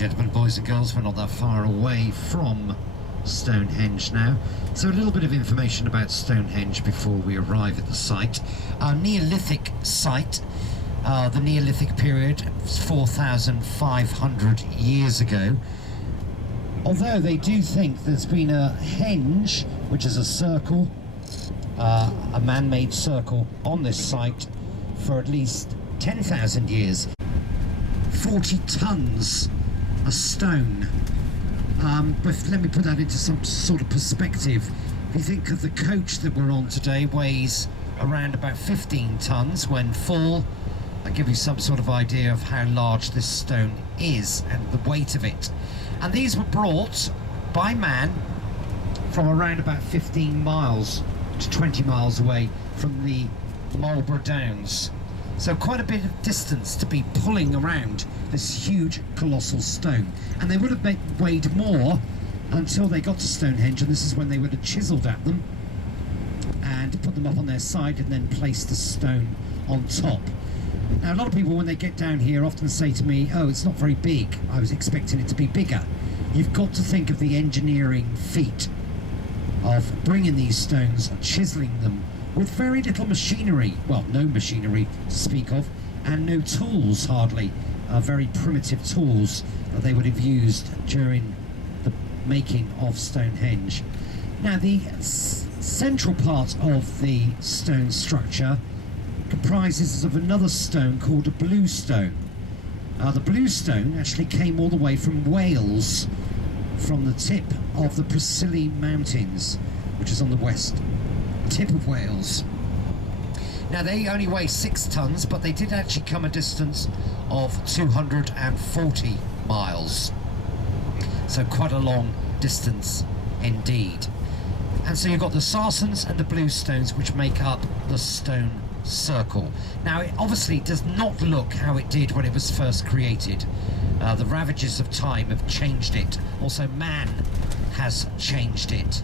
gentlemen, boys and girls, we're not that far away from Stonehenge now. So a little bit of information about Stonehenge before we arrive at the site. Our Neolithic site, the Neolithic period, 4,500 years ago. Although they do think there's been a henge, which is a circle, a man-made circle on this site for at least 10,000 years. 40 tons of stone. But let me put that into some sort of perspective. If you think of the coach that we're on today, weighs around about 15 tons when full. I'll give you some sort of idea of how large this stone is and the weight of it. And these were brought by man from around about 15 miles to 20 miles away from the Marlborough Downs. So quite a bit of distance to be pulling around this huge colossal stone. And they would have weighed more until they got to Stonehenge, and this is when they would have chiselled at them and put them up on their side and then placed the stone on top. Now a lot of people when they get down here often say to me, oh, it's not very big, I was expecting it to be bigger. You've got to think of the engineering feat of bringing these stones and chiselling them with very little machinery, well, no machinery to speak of, and no tools hardly, very primitive tools that they would have used during the making of Stonehenge. Now the central part of the stone structure comprises of another stone called a blue stone. The blue stone actually came all the way from Wales, from the tip of the Preseli Mountains, which is on the west tip of Wales. Now they only weigh 6 tons, but they did actually come a distance of 240 miles. So quite a long distance indeed. And so you've got the Sarsens and the blue stones which make up the stone circle. Now it obviously does not look how it did when it was first created. The ravages of time have changed it. Also man has changed it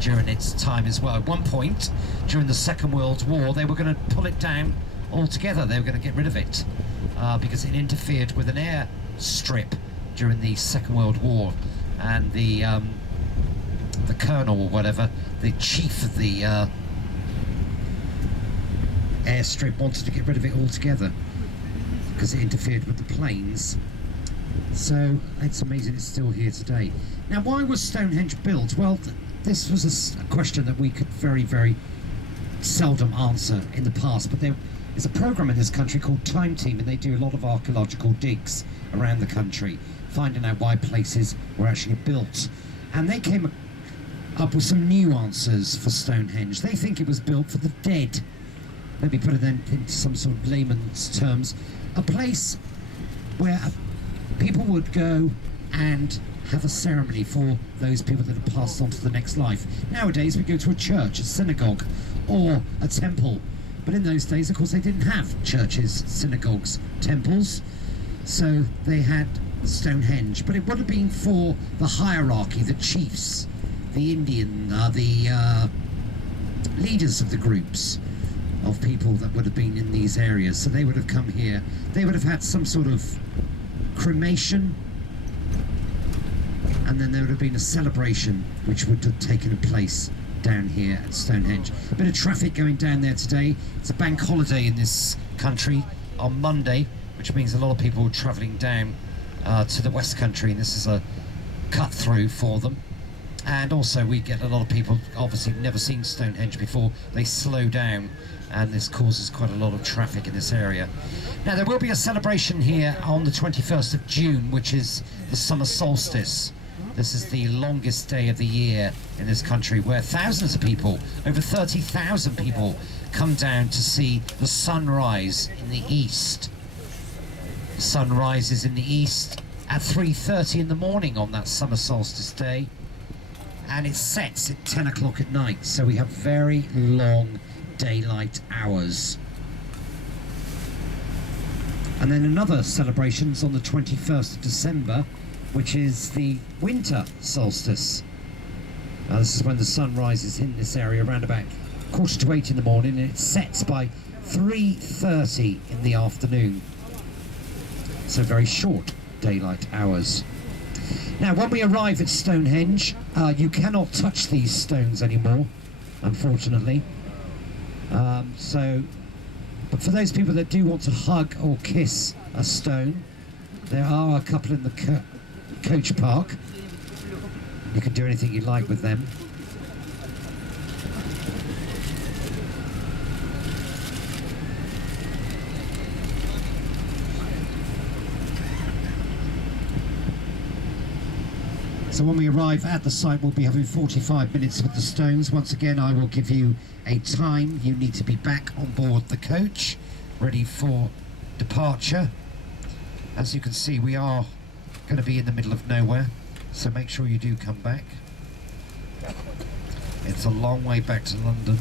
during its time as well. At one point during the Second World War they were going to pull it down altogether. They were going to get rid of it because it interfered with an air strip during the Second World War, and the colonel or whatever, the chief of the airstrip, wanted to get rid of it altogether because it interfered with the planes. So it's amazing it's still here today. Now why was Stonehenge built? Well, this was a question that we could very seldom answer in the past, but there is a program in this country called Time Team, and they do a lot of archaeological digs around the country, finding out why places were actually built. And they came up with some new answers for Stonehenge. They think it was built for the dead. Let me put it then into some sort of layman's terms. A place where people would go and have a ceremony for those people that have passed on to the next life. Nowadays we go to a church, a synagogue, or a temple. But in those days, of course, they didn't have churches, synagogues, temples. So they had Stonehenge. But it would have been for the hierarchy, the chiefs, the Indian, the leaders of the groups of people that would have been in these areas. So they would have come here. They would have had some sort of cremation, and then there would have been a celebration which would have taken place down here at Stonehenge. A bit of traffic going down there today. It's a bank holiday in this country on Monday, which means a lot of people are travelling down to the West Country, and this is a cut through for them. And also we get a lot of people obviously never seen Stonehenge before. They slow down, and this causes quite a lot of traffic in this area. Now there will be a celebration here on the 21st of June, which is the summer solstice. This is the longest day of the year in this country, where thousands of people, over 30,000 people, come down to see the sun rise in the east. The sun rises in the east at 3:30 in the morning on that summer solstice day, and it sets at 10 o'clock at night, so we have very long daylight hours. And then another celebration's on the 21st of December, which is the winter solstice. This is when the sun rises in this area around about 7:45 in the morning, and it sets by 3:30 in the afternoon. So very short daylight hours. Now, when we arrive at Stonehenge, you cannot touch these stones anymore, unfortunately. But for those people that do want to hug or kiss a stone, there are a couple in the coach park. You can do anything you like with them. So when we arrive at the site, we'll be having 45 minutes with the stones. Once again, I will give you a time. You need to be back on board the coach, ready for departure. As you can see, we are going to be in the middle of nowhere, so make sure you do come back. It's a long way back to London.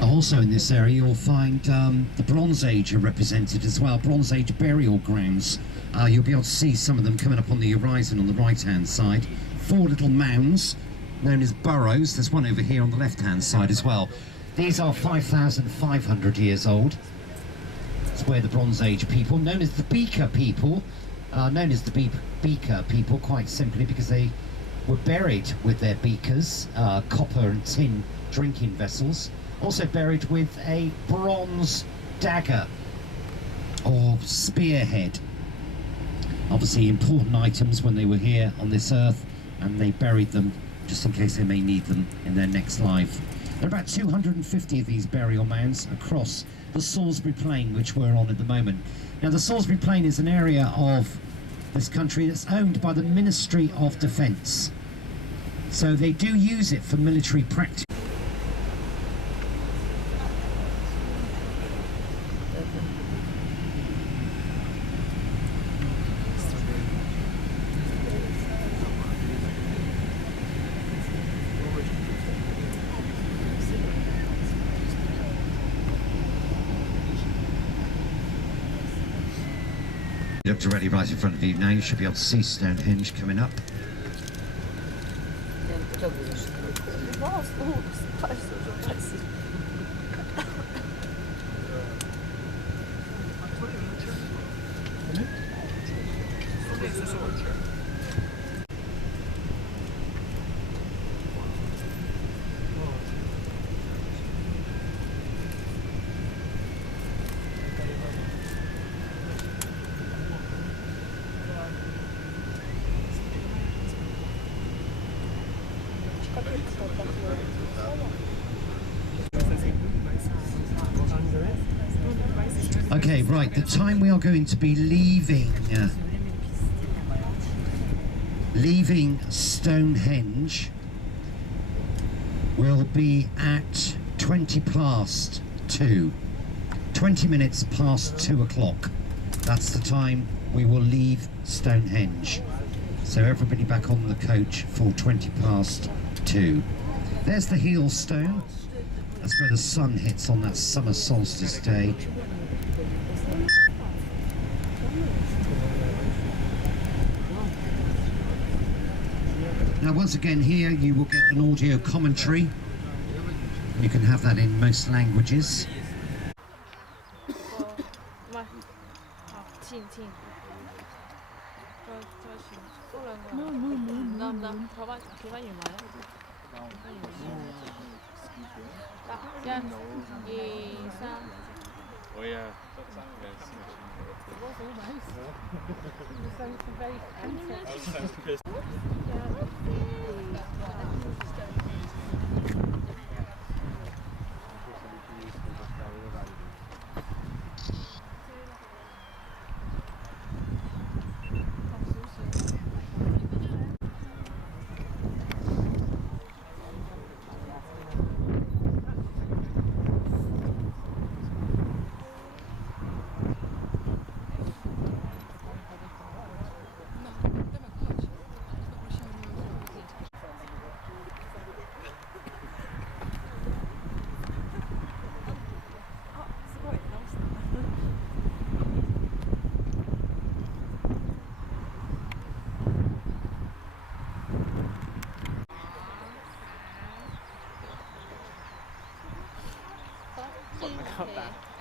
Also in this area you'll find the Bronze Age are represented as well, Bronze Age burial grounds. You'll be able to see some of them coming up on the horizon on the right hand side. 4 little mounds known as burrows. There's one over here on the left hand side as well. These are 5,500 years old. It's where the Bronze Age people, known as the Beaker people, quite simply because they were buried with their beakers, copper and tin drinking vessels. Also buried with a bronze dagger or spearhead. Obviously important items when they were here on this earth, and they buried them just in case they may need them in their next life. There are about 250 of these burial mounds across the Salisbury Plain, which we're on at the moment. Now the Salisbury Plain is an area of this country that's owned by the Ministry of Defence. So they do use it for military practice. Look directly right in front of you now. You should be able to see Stonehenge coming up. Okay, right, the time we are going to be leaving Stonehenge will be at 20 past 2. 20 minutes past 2 o'clock. That's the time we will leave Stonehenge. So everybody back on the coach for 20 past 2. There's the heel stone. That's where the sun hits on that summer solstice day. Now once again here you will get an audio commentary. You can have that in most languages. got Okay. that.